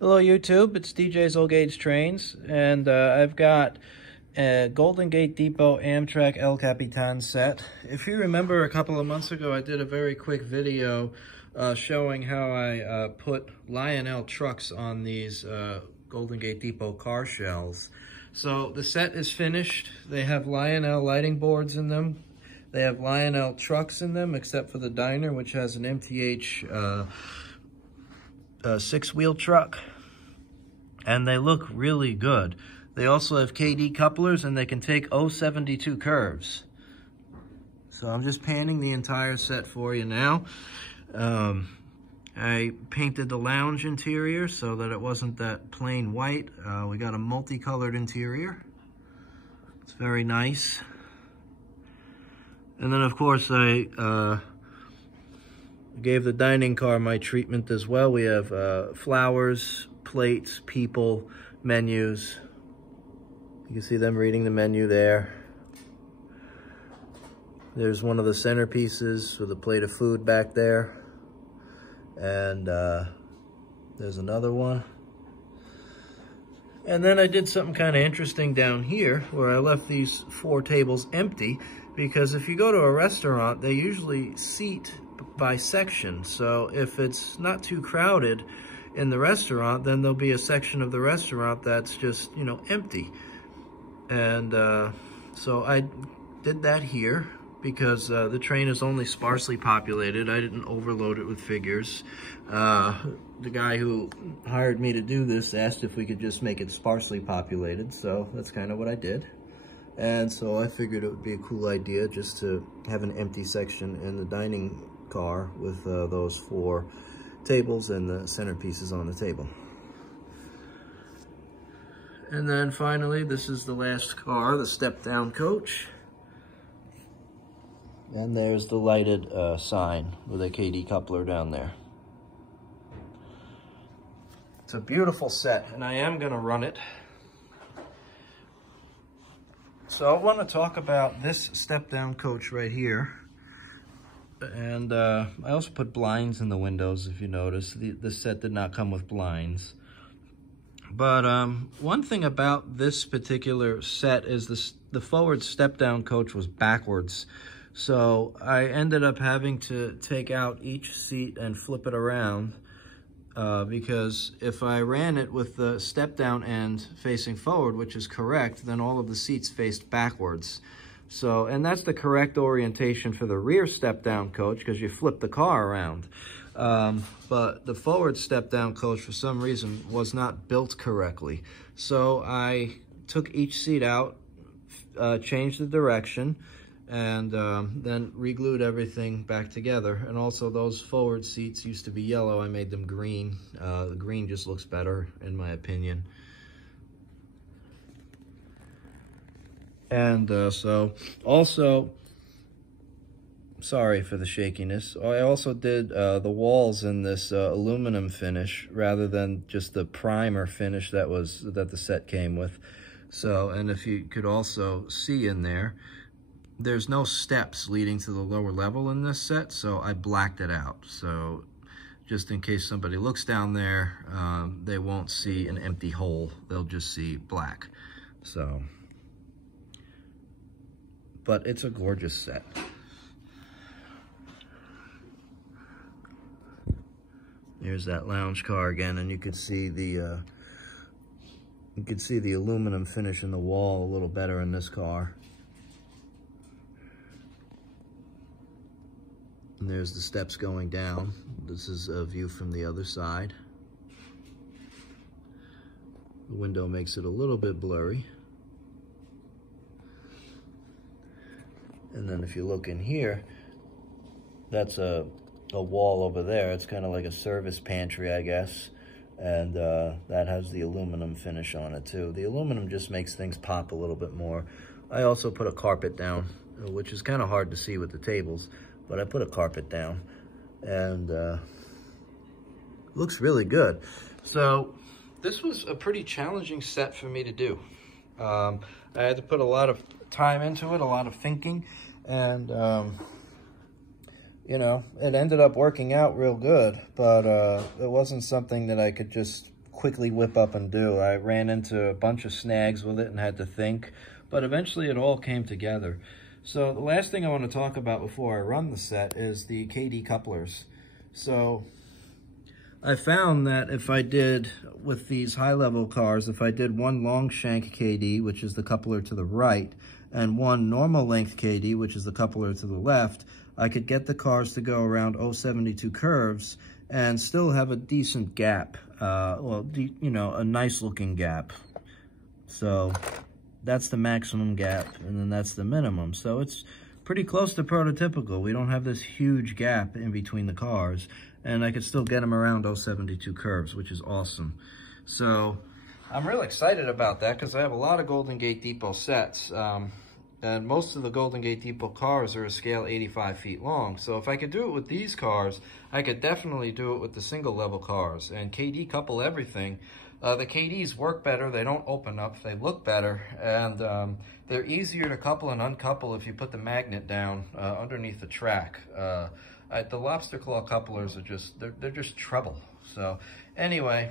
Hello YouTube, it's DJ's Old Gauge Trains, and I've got a Golden Gate Depot Amtrak El Capitan set. If you remember, a couple of months ago I did a very quick video showing how I put Lionel trucks on these Golden Gate Depot car shells. So the set is finished. They have Lionel lighting boards in them. They have Lionel trucks in them, except for the diner, which has an MTH six-wheel truck, and they look really good. They also have KD couplers, and they can take 072 curves. So I'm just painting the entire set for you now. I painted the lounge interior so that it wasn't that plain white. We got a multicolored interior. It's very nice. And then of course I gave the dining car my treatment as well. We have flowers, plates, people, menus. You can see them reading the menu there. There's one of the centerpieces with a plate of food back there. And there's another one. And then I did something kind of interesting down here where I left these 4 tables empty, because if you go to a restaurant, they usually seat by section. So if it's not too crowded in the restaurant, then there'll be a section of the restaurant that's just, you know, empty. And so I did that here because the train is only sparsely populated. I didn't overload it with figures. The guy who hired me to do this asked if we could just make it sparsely populated, so that's kind of what I did. And so I figured it would be a cool idea just to have an empty section in the dining car with those 4 tables and the centerpieces on the table. And then finally, this is the last car, the step-down coach. And there's the lighted sign with a KD coupler down there. It's a beautiful set, and I am going to run it. So I want to talk about this step-down coach right here. And I also put blinds in the windows, if you notice. The set did not come with blinds. But one thing about this particular set is the forward step-down coach was backwards. So I ended up having to take out each seat and flip it around. Because if I ran it with the step-down end facing forward, which is correct, then all of the seats faced backwards. So, and that's the correct orientation for the rear step-down coach, because you flip the car around. But the forward step-down coach, for some reason, was not built correctly. So I took each seat out, changed the direction, and then re-glued everything back together. And also those forward seats used to be yellow. I made them green. The green just looks better, in my opinion. And so also, sorry for the shakiness, I also did the walls in this aluminum finish rather than just the primer finish that the set came with. So, and if you could also see in there, there's no steps leading to the lower level in this set, so I blacked it out. So just in case somebody looks down there, they won't see an empty hole. They'll just see black. So, but it's a gorgeous set. Here's that lounge car again, and you can see the aluminum finish in the wall a little better in this car. And there's the steps going down. This is a view from the other side. The window makes it a little bit blurry. And then if you look in here, that's a wall over there. It's kind of like a service pantry, I guess. And that has the aluminum finish on it too. The aluminum just makes things pop a little bit more. I also put a carpet down, which is kind of hard to see with the tables, but I put a carpet down, and looks really good. So this was a pretty challenging set for me to do. I had to put a lot of time into it, a lot of thinking, and you know, it ended up working out real good, but it wasn't something that I could just quickly whip up and do. I ran into a bunch of snags with it and had to think, but eventually it all came together. So the last thing I want to talk about before I run the set is the KD couplers. So I found that if I did, with these high-level cars, if I did one long shank KD, which is the coupler to the right, and one normal length KD, which is the coupler to the left, I could get the cars to go around 072 curves and still have a decent gap, you know, a nice looking gap. So that's the maximum gap, and then that's the minimum. So it's pretty close to prototypical. We don't have this huge gap in between the cars, and I could still get them around 072 curves, which is awesome. So I'm really excited about that because I have a lot of Golden Gate Depot sets, and most of the Golden Gate Depot cars are a scale 85 feet long. So if I could do it with these cars, I could definitely do it with the single level cars. And KD couple everything. The KDs work better, they don't open up, they look better, and they're easier to couple and uncouple if you put the magnet down underneath the track. The lobster claw couplers are just, they're just trouble. So anyway,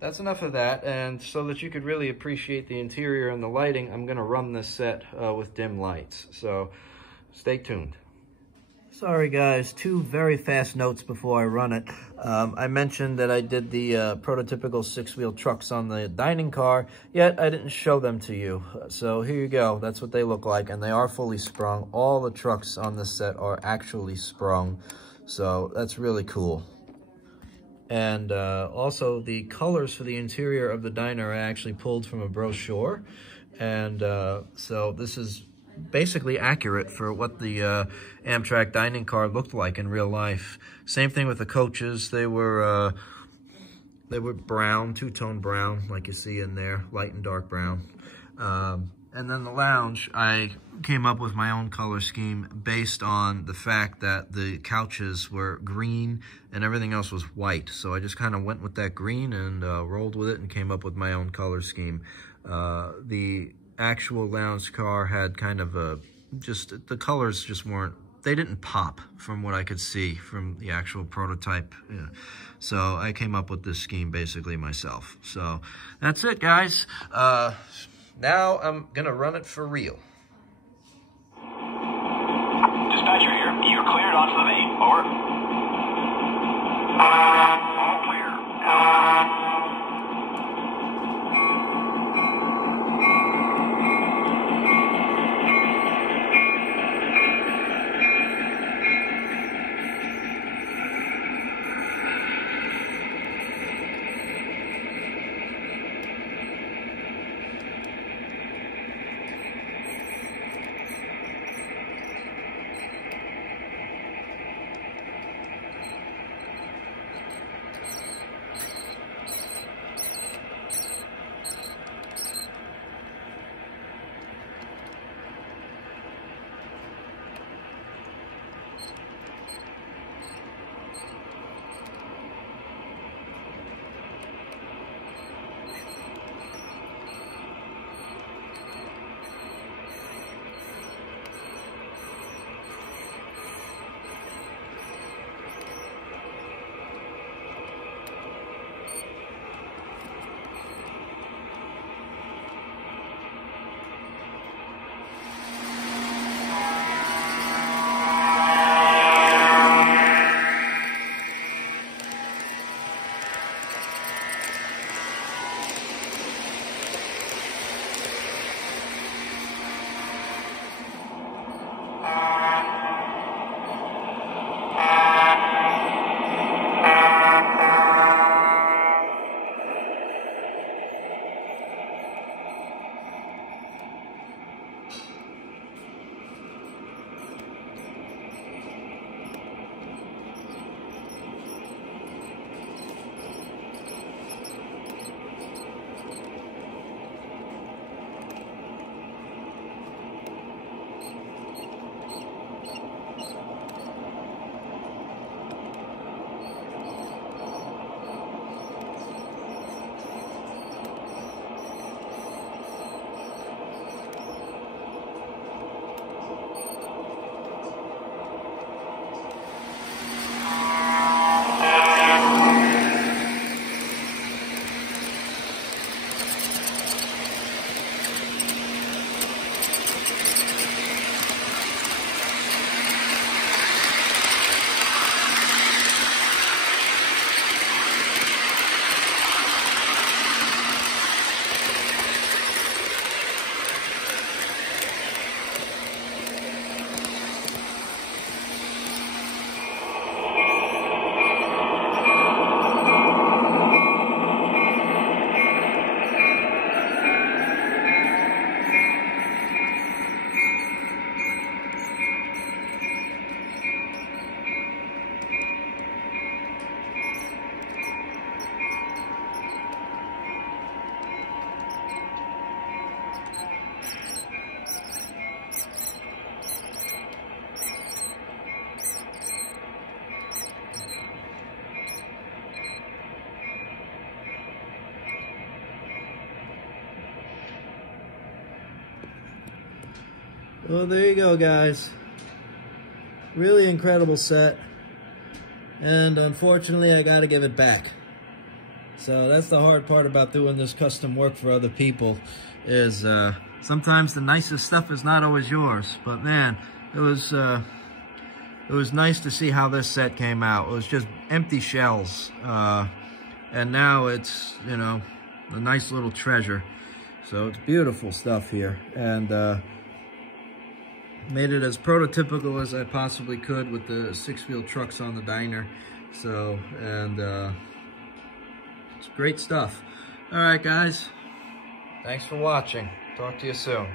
that's enough of that, and so that you could really appreciate the interior and the lighting, I'm gonna run this set with dim lights. So stay tuned. Sorry guys, two very fast notes before I run it. I mentioned that I did the prototypical 6-wheel trucks on the dining car, yet I didn't show them to you. So here you go, that's what they look like, and they are fully sprung. All the trucks on this set are actually sprung, so that's really cool. And also the colors for the interior of the diner are actually pulled from a brochure, and so this is basically accurate for what the Amtrak dining car looked like in real life. Same thing with the coaches. They were brown, two-tone brown, like you see in there, light and dark brown. And then the lounge, I came up with my own color scheme based on the fact that the couches were green and everything else was white. So I just kind of went with that green and rolled with it and came up with my own color scheme. The actual lounge car had kind of the colors just weren't, they didn't pop from what I could see from the actual prototype. Yeah. So I came up with this scheme basically myself. So that's it, guys. Now I'm gonna run it for real. Dispatcher here. You're cleared onto the main. Over. All clear. Well, there you go, guys. Really incredible set. And unfortunately, I gotta give it back. So that's the hard part about doing this custom work for other people, is sometimes the nicest stuff is not always yours. But man, it was nice to see how this set came out. It was just empty shells. And now it's, you know, a nice little treasure. So it's beautiful stuff here. And made it as prototypical as I possibly could with the 6-wheel trucks on the diner. So, and it's great stuff. All right, guys. Thanks for watching. Talk to you soon.